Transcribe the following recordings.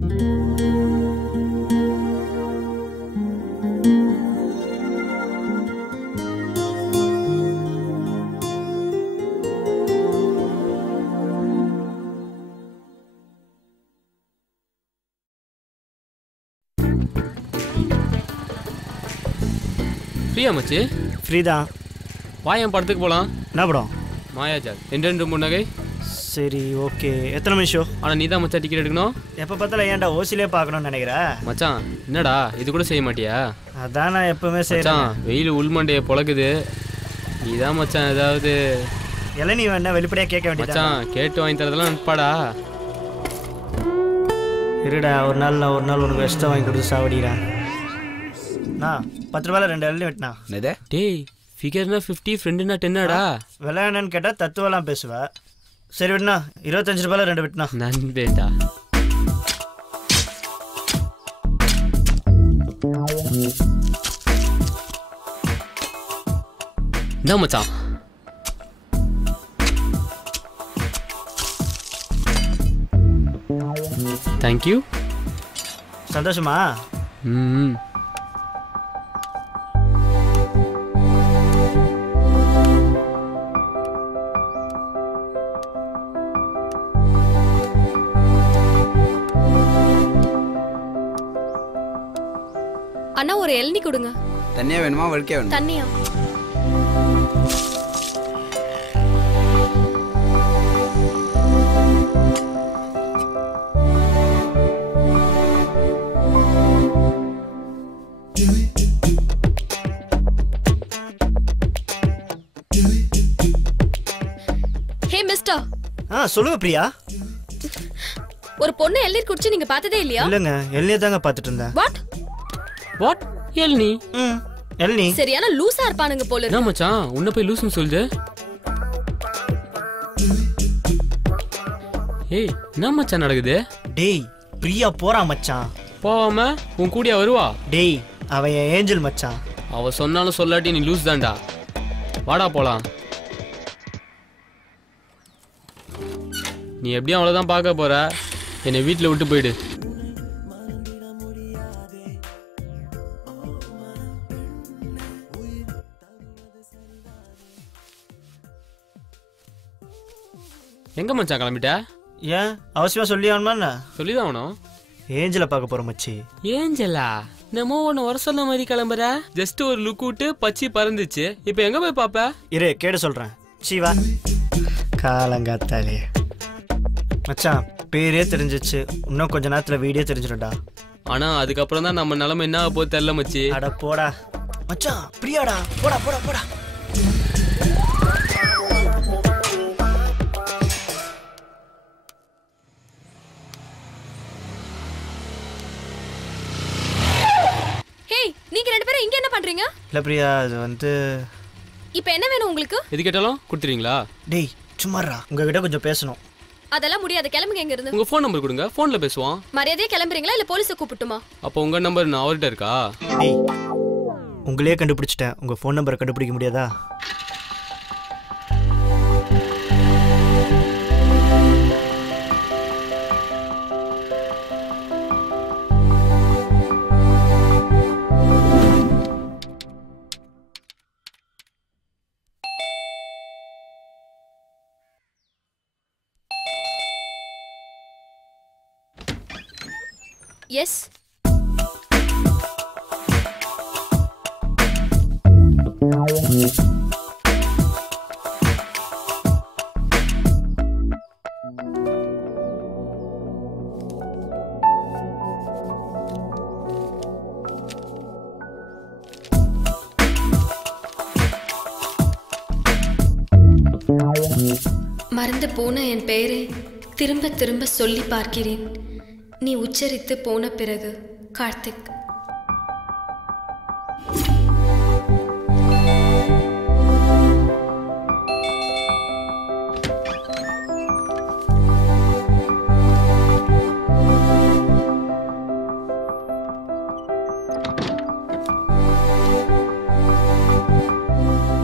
ஃப்ரீயா மச்சி? ஃப்ரீ தான். வா என் படத்துக்கு போகலாம். என்ன படம்? மாயாஜால் 2 முன்னகை. சரி ஓகே. எத்தனை மணி ஷோ? ஆனால் நீ தான் மச்சான் டிக்கெட் எடுக்கணும். எப்போ பார்த்தாலும் ஏன்டா ஓசிலே பார்க்கணும்னு நினைக்கிறேன் மச்சான். என்னடா இது கூட செய்ய மாட்டியா? அதான் நான் எப்பவுமே செய்கிறேன். வெயில் உள்மண்டையை பொழக்குது. நீ தான் மச்சான் ஏதாவது இளநீ வேணா வெளிப்படையாக கேட்க வேண்டியது. மச்சான் கேட்டு வாங்கி தரதெல்லாம் அனுப்பாடா. இருடா ஒரு நாள் உனக்கு எக்ஸ்ட்ரா வாங்கி கொடுத்து சாவடிக்கிறேன். நான் 10 ரூபாயில் 2 இளநீ வெட்டினா. டேய் ஃபிகர்னா 50 ஃப்ரெண்டுனா 10டா. விளையாடன்னு கேட்டால் தத்துவெல்லாம் பேசுவேன். சரி விட்டுனா 25 ரூபாயில் 2 வெட்டினா. நண்பேண்டா. என்ன மச்சான்? தேங்க்யூ. சந்தோஷமா? ம். அண்ணா ஒரு இளநீ கொடுங்க. தண்ணியா வேணுமா வழுக்கே வேணுமா? தண்ணியா. ஹே மிஸ்டர். சொல்லுங்க பிரியா. ஒரு பொண்ணு இளநீர் குடிச்சு நீங்க பார்த்ததே இல்லையா? இல்லங்க, இளநீ தாங்க பார்த்துட்டு இருந்தேன். வாட் இளநீ? இளநீ. சரியான லூசா இருப்பானுங்க போல. என்ன மச்சான் உன்ன போய் லூசுன்னு சொல்லுது? ஏய் என்ன மச்சான் நடக்குது? டேய் பிரியா போறா மச்சான். போவாம உன் கூடியா வருவா? டேய் அவன் என் ஏஞ்சல் மச்சான். அவ சொன்னாலும் சொல்லாட்டி நீ லூஸ் தான்டா. வாடா போலாம். நீ எப்படியும் அவ்வளோதான் பார்க்க போற. என்னை வீட்டில் விட்டு போயிடு. எங்க மச்சான் கிளம்பிட்ட? ஏன் அவசியமா சொல்லி ஆகணுமா? சொல்லிதான் ஆகணும். ஏஞ்சலை பார்க்க போற மச்சி. ஏஞ்சலா? நம்ம ஒன்று வர சொன்ன மாதிரி கிளம்புற. ஜஸ்ட் ஒரு லுக் விட்டு பச்சி பறந்துச்சு. இப்போ எங்க போய் பாப்ப? இரு கேடு சொல்றேன். சீவா காலங்காத்தாலே மச்சான் பேரே தெரிஞ்சிச்சு. இன்னும் கொஞ்ச நேரத்துல வீடியோ தெரிஞ்சிடும்டா. ஆனா அதுக்கப்புறம் தான் நம்ம நிலைமை என்ன போய் தெரியல மச்சி. அட போடா மச்சான். பிரியாடா போடா போடா போடா. நீங்க 2 பேரும் இங்க என்ன பண்றீங்க? இல்ல பிரியா அது வந்து இப்போ என்ன வேணும் உங்களுக்கு? எது கேட்டாலும் கொடுத்துறீங்களா? டேய் சும்மாடா, உங்ககிட்ட கொஞ்சம் பேசணும். அதெல்லாம் முடியாது. கிளம்புங்க இங்க இருந்து. உங்க ஃபோன் நம்பர் கொடுங்க, ஃபோன்ல பேசுவோம். மரியாதையா கிளம்புறீங்களா இல்ல போலீஸை கூப்பிட்டுமா? அப்போ உங்க நம்பர் நான் அவர்கிட்ட இருக்கா? டேய் உங்களையே கண்டுபிடிச்சிட்டேன். உங்க ஃபோன் நம்பரை கண்டுபிடிக்க முடியாதா? எஸ். மறந்து போன என் பெயரை திரும்ப திரும்ப சொல்லி பார்க்கிறேன். நீ உச்சரித்து போன பிறகு கார்த்திக்.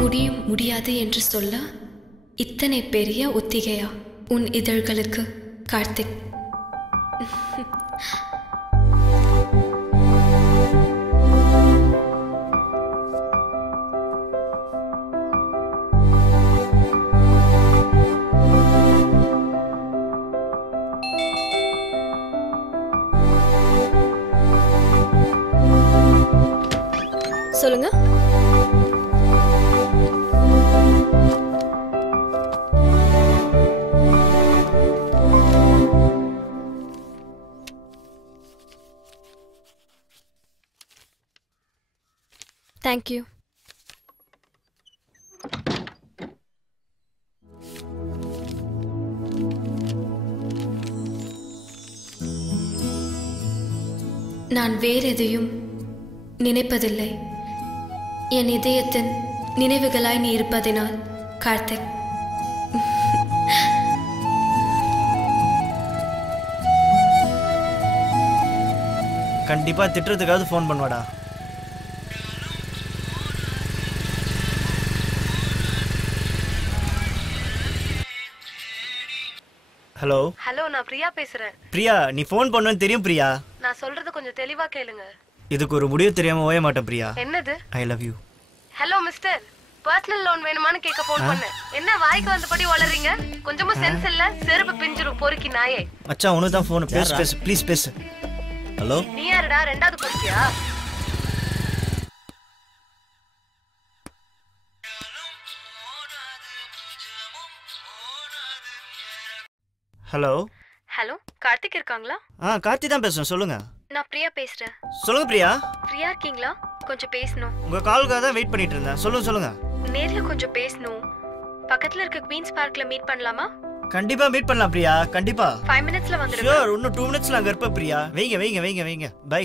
முடியும் முடியாது என்று சொல்ல இத்தனை பெரிய ஒத்திகையா உன் இதழ்களுக்கு கார்த்திக்? சொல்லுங்க. Thank you. நான் வேறெதையும் நினைப்பதில்லை. என் இதயத்தின் நினைவுகளாய் நீ இருப்பதினால் கார்த்திக். கண்டிப்பா திட்டுறதுக்காவது ஃபோன் பண்ணுவாடா. ஹலோ ஹலோ, நான் பிரியா பேசுறேன். பிரியா, நீ ஃபோன் பண்ணுவேன்னு தெரியும் பிரியா. நான் சொல்றது கொஞ்சம் தெளிவா கேளுங்க. இதுக்கு ஒரு முடிவு தெரியாம ஓய மாட்டேன் பிரியா. என்னது? ஐ love you. Hello mister, personal loan வேணுமான்னு கேட்க ஃபோன் பண்ணேன். என்ன வாய்க்கு வந்தபடி வளர்றீங்க? கொஞ்சமும் சென்ஸ் இல்ல. செருப்பு பிஞ்சிரும் பொறுக்கி நாயே. மச்சான் உனக்கு தான் ஃபோன். பேசு பேசு ப்ளீஸ் பேசு. ஹலோ, நீ யாருடா? ரெண்டாவது பொறுக்கியா? ஹலோ. ஹலோ, கார்த்திக் இருக்காங்களா? கார்த்தி தான் பேசுறேன், சொல்லுங்க. நான் பிரியா பேசுறேன். சொல்லுங்க பிரியா. ஃப்ரீயா இருக்கீங்களா? கொஞ்சம் பேசணும். உங்க காலுக்காக தான் வெயிட் பண்ணிட்டு இருந்தேன். சொல்லுங்க. நேர்ல கொஞ்சம் பேசணும். பக்கத்துல இருக்க குவீன்ஸ் பார்க்ல மீட் பண்ணலாமா? கண்டிப்பா மீட் பண்ணலாம் பிரியா, கண்டிப்பா. 5 மினிட்ஸ்ல வந்துருங்க. ஷூர், இன்னும் 2 மினிட்ஸ்ல அங்க இருப்பேன் பிரியா. வைங்க. பை.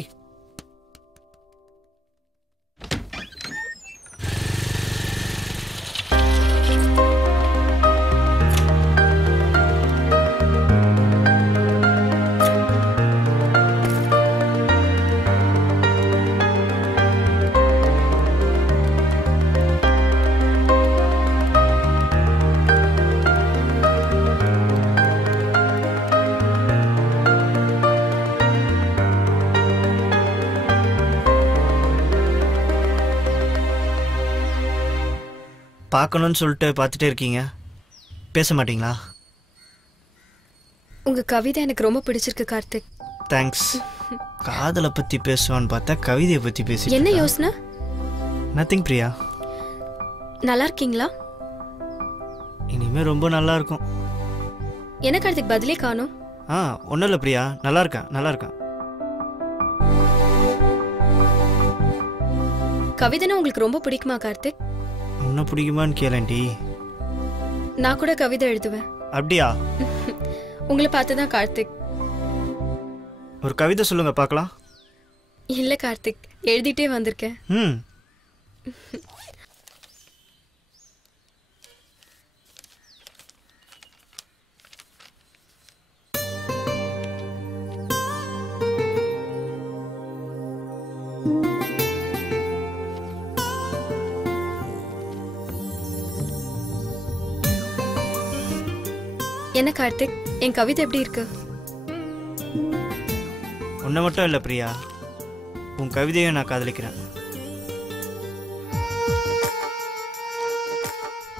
பார்க்கணும்னு சொல்லிட்டு பார்த்துட்டே இருக்கீங்க, பேச மாட்டீங்களா? உங்க கவிதை எனக்கு ரொம்ப பிடிச்சிருக்கு கார்த்திக். தேங்க்ஸ். காதலை பற்றி பேசுவான்னு பார்த்தா கவிதையை பற்றி பேசி. என்ன யோசனை? நத்திங் பிரியா. நல்லா இருக்கீங்களா? இனிமேல் ரொம்ப நல்லா இருக்கும். என்ன கார்த்திக் பதிலே காணோம்? ஒன்றும் இல்லை பிரியா, நல்லா இருக்கேன். கவிதைனா உங்களுக்கு ரொம்ப பிடிக்குமா கார்த்திக்? உன்னை பிடிக்குமான்னு கேளேன்டி. நான் கூட கவிதை எழுதுவேன். அப்படியா? உங்களை பார்த்துதான் கார்த்திக். ஒரு கவிதை சொல்லுங்க பார்க்கலாம். இல்ல கார்த்திக், எழுதிட்டே வந்திருக்கேன். என்ன கார்த்திக், என் கவிதை எப்படி இருக்கு? உன்னை மட்டும் இல்லை பிரியா, உன் கவிதையும் நான் காதலிக்கிறேன்.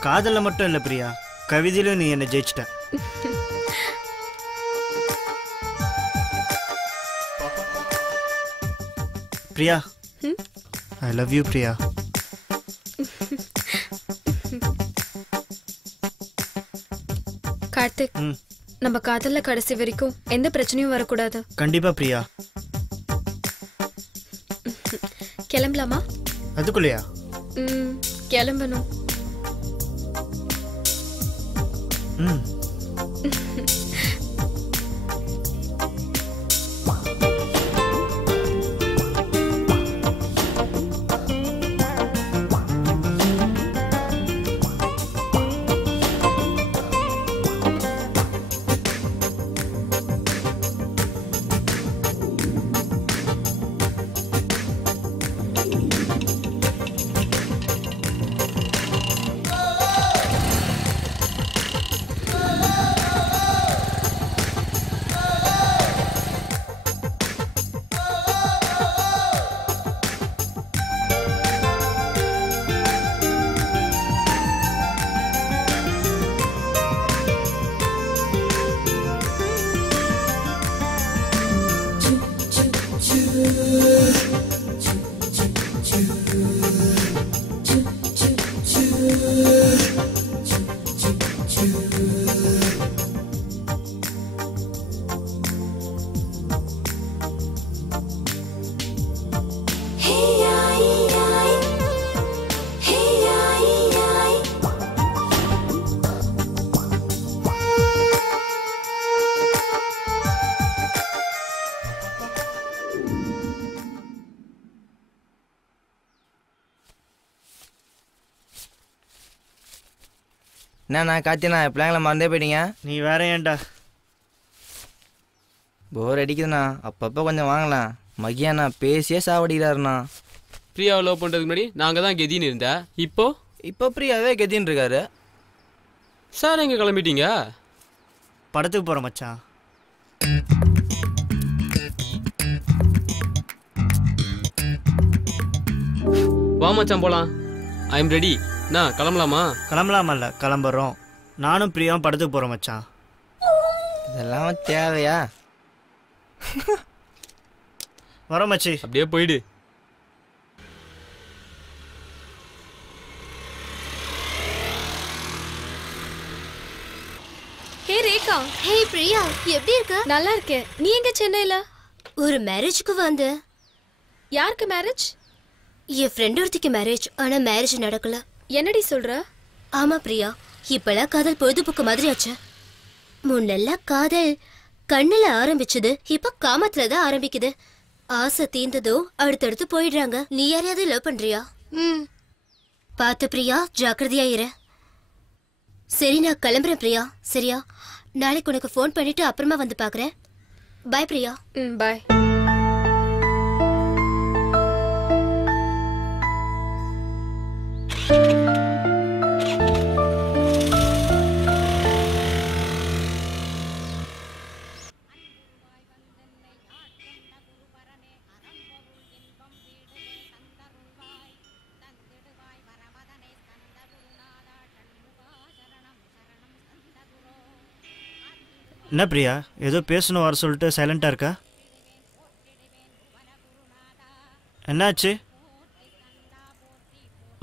காதல மட்டும் இல்லை பிரியா, கவிதையிலும் நீ என்னை ஜெயிச்சிட்ட. Priya, I love you Priya. Karthik, நம்ம காதல்ல கடைசி வரைக்கும் எந்த பிரச்சனையும் வரக்கூடாது. கண்டிப்பா பிரியா. கிளம்பலாமா? அதுக்குள்ளையா? கிளம்பணும். என்னண்ணா காத்திண்ணா பிள்ளைங்கள மறந்தே போயிட்டீங்க. நீ வேற ஏன்டா? போர் அடிக்குதுண்ணா, அப்பப்போ கொஞ்சம் வாங்கலாம். மகியாண்ணா பேசியே சாவடிக்கிறாருண்ணா. பிரியாவை லவ் பண்ணுறதுக்கு முன்னாடி நாங்கள் தான் கெதின்னு இருந்தேன். இப்போ பிரியாவே கெதின்னு இருக்காரு. சார் எங்கே கிளம்பிட்டீங்க? படத்துக்கு போகிறோம் மச்சான். வா மச்சான் போகலாம். I am ready. நான் கிளம்பலாமா? கிளம்பலாமல்ல, கிளம்புறோம். நானும் பிரியாவும் படத்துக்கு போகிறோம் மச்சான். இதெல்லாம் தேவையா? வரோம் மச்சி. அப்படியே போயிடு. ஹே ரேகா. ஹே பிரியா, எப்படி இருக்க? நல்லா இருக்கேன். நீ எங்க சென்னையில? ஒரு மேரேஜுக்கு வந்து. யாருக்கு மேரேஜ்? என் ஃப்ரெண்ட் ஒருத்திக்கு மேரேஜ். ஆனா மேரேஜ் நடக்கல. என்னடி சொல்ற? ஆமா பிரியா, இப்பெல்லாம் காதல் பொழுதுபோக்கு மாதிரி ஆச்சு. முன்னெல்லாம் காதல் கண்ணுல ஆரம்பிச்சது, இப்ப காமத்துல தான் ஆரம்பிக்குது. ஆசை தீர்ந்ததோ அடுத்தடுத்து போயிடுறாங்க. நீ யாரையாவது லவ் பண்றியா? பாத்து பிரியா, ஜாக்கிரதையா இரு. சரி நான் கிளம்புறேன் பிரியா. சரியா? நாளைக்கு உனக்கு ஃபோன் பண்ணிட்டு அப்புறமா வந்து பாக்குறேன். பாய் பிரியா. பாய். என்ன பிரியா, ஏதோ பேசணும் வர சொல்லிட்டு சைலண்டாக இருக்கா? என்னாச்சு?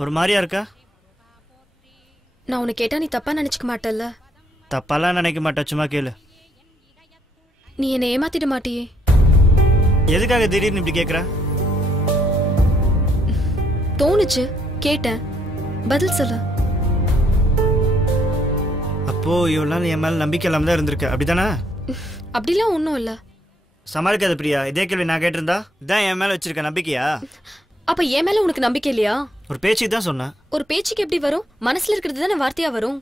ஒரு மாதிரியா இருக்கா? நான் உன்னை கேட்டா நீ தப்பா நினைச்சுக்க மாட்டல்ல? தப்பாலாம் நினைக்க மாட்டா, சும்மா கேளு. நீ என்னை ஏமாத்திட மாட்டியே? எதுக்காக திடீர்னு இப்படி கேட்குற? தோணுச்சு, கேட்டேன். பதில் சொல்லு. அப்போ இவ்வளோ நாள் என் மேலே நம்பிக்கை இல்லாமல் தான் இருந்திருக்க, அப்படிதானே? அப்படிலாம் ஒன்றும் இல்லை. சமாளிக்காத பிரியா. இதே கேள்வி நான் கேட்டிருந்தா இதான் என் மேலே வச்சிருக்க நம்பிக்கையா? அப்ப என் மேல உனக்கு நம்பிக்கை இல்லையா? ஒரு பேச்சுக்கு தான் சொன்னேன். ஒரு பேச்சுக்கு எப்படி வரும்? மனசுல இருக்கிறது தானே வார்த்தையா வரும்.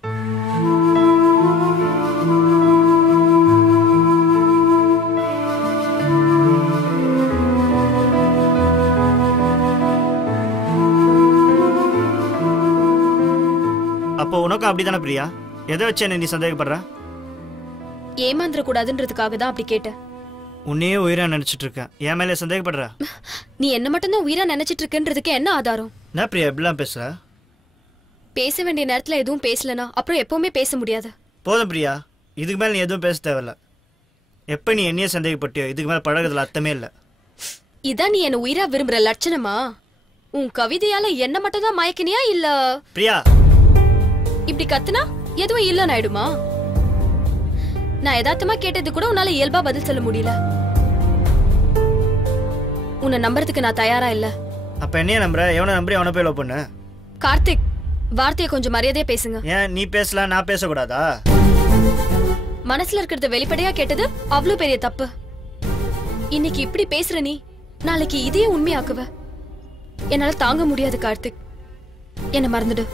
அப்போ உனக்கும் அப்படிதானே பிரியா? எதை வச்சு என்ன நீ சந்தேகப்படுற? ஏமாந்துட கூடாதுன்றதுக்காக தான் அப்படி கேட்டேன். உன்னையே உயிரா நினைச்சிட்டு இருக்கேன், என் மேலே சந்தேகப்படுற? நீ என்ன மட்டும்தான் உயிரா நினைச்சிட்டு இருக்கன்றதுக்கு என்ன ஆதாரம்? என்ன பிரியா இப்படிலாம் பேசுற? பேச வேண்டிய நேரத்துல எதுவும் பேசலனா அப்புறம் எப்பவுமே பேச முடியாது. போதும் பிரியா, இதுக்கு மேலே நீ எதுவும் பேச தேவையில்ல. எப்போ நீ என்னையே சந்தேகப்பட்டியோ இதுக்கு மேலே பழகுறதுல அர்த்தமே இல்லை. இதான் நீ என்ன உயிரா விரும்புற லட்சணமா? உன் கவிதையால என்ன மட்டும் தான் மயக்கினியா இல்ல? பிரியா இப்படி கத்துனா எதுவும் இல்லன்னு ஆயிடுமா? நான் யதார்த்தமா கேட்டது கூட உன்னால இயல்பா பதில் சொல்ல முடியல. உன்னை நம்புறதுக்கு நான் தயாரா இல்ல. அப்ப என்னைய நம்புற? எவனை நம்புற அவனை போய் லவ் பண்ணு. கார்த்திக், வார்த்தையை கொஞ்சம் மரியாதையா பேசுங்க. ஏன் நீ பேசலாம் நான் பேசக்கூடாதா? மனசுல இருக்கிறத வெளிப்படையா கேட்டது அவ்வளவு பெரிய தப்பு. இன்னைக்கு இப்படி பேசுற நீ நாளைக்கு இதையே உண்மையாக்குவ. என்னால தாங்க முடியாது கார்த்திக். என்ன மறந்துடு.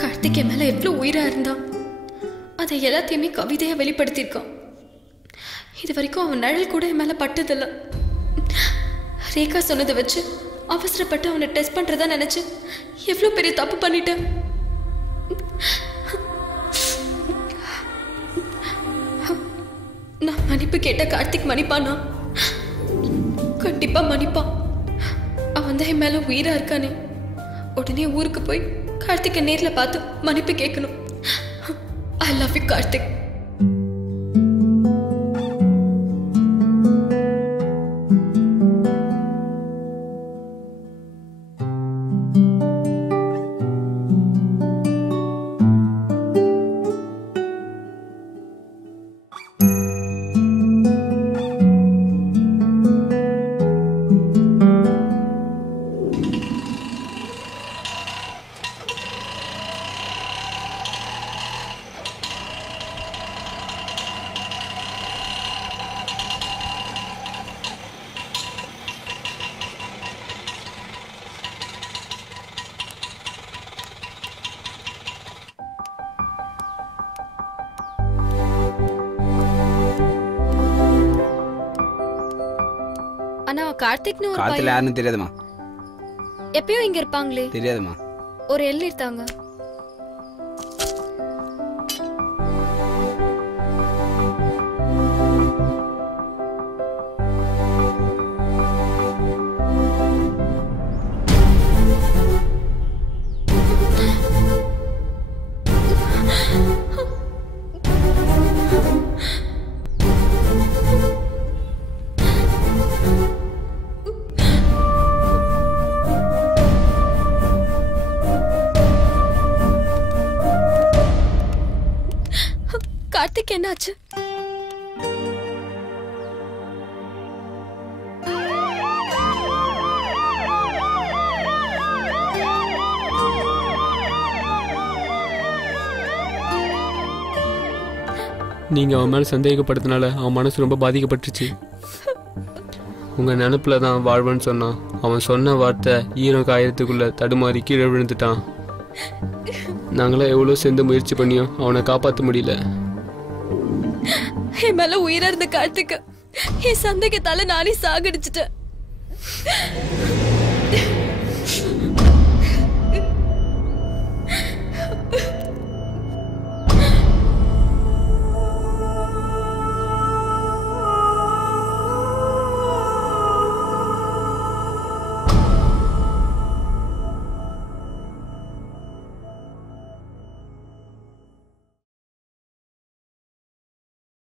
கார்த்திக் மேல எவ்வளவு உயிரா இருந்தான். அதை எல்லாத்தையுமே கவிதையா வெளிப்படுத்தியிருக்கான். இது வரைக்கும் அவன் நிழல் கூட என் மேல பட்டதில்ல. ரேகா சொன்னதை வச்சு அவசரப்பட்டு அவனை டெஸ்ட் பண்றதா நினைச்சு எவ்வளவு பெரிய தப்பு பண்ணிட்டேன். மன்னிப்பு கேட்ட கார்த்திக் மன்னிப்பானா? கண்டிப்பா மன்னிப்பான். அவன் தான் என் மேல உயிரா இருக்கானே. உடனே ஊருக்கு போய் கார்த்திகை நேர்ல பார்த்து மன்னிப்பு கேட்கணும். I love you Karthik. அண்ணா கார்த்திக்னு ஒரு காத்துல யாருன்னு தெரியாதுமா. எப்பயும் இங்க இருப்பாங்களே. தெரியாதுமா. ஒரு எல் இருக்காங்க. கார்த்திக் என்னாச்சு? நீங்க அவன் மேல சந்தேகப்படுத்தினால அவன் மனசு ரொம்ப பாதிக்கப்பட்டுச்சு. உங்க நினப்புல தான் வாழ்வன்னு சொன்னான். அவன் சொன்ன வார்த்தை ஈரம் காயத்துக்குள்ள தடுமாறி கீழே விழுந்துட்டான். நாங்களாம் எவ்வளோ சேர்ந்து முயற்சி பண்ணியும் அவனை காப்பாற்ற முடியல. என் மேல உயிரா இருந்த கார்த்திக் என் சந்தேகத்தால நானே சாகடிச்சிட்டேன்.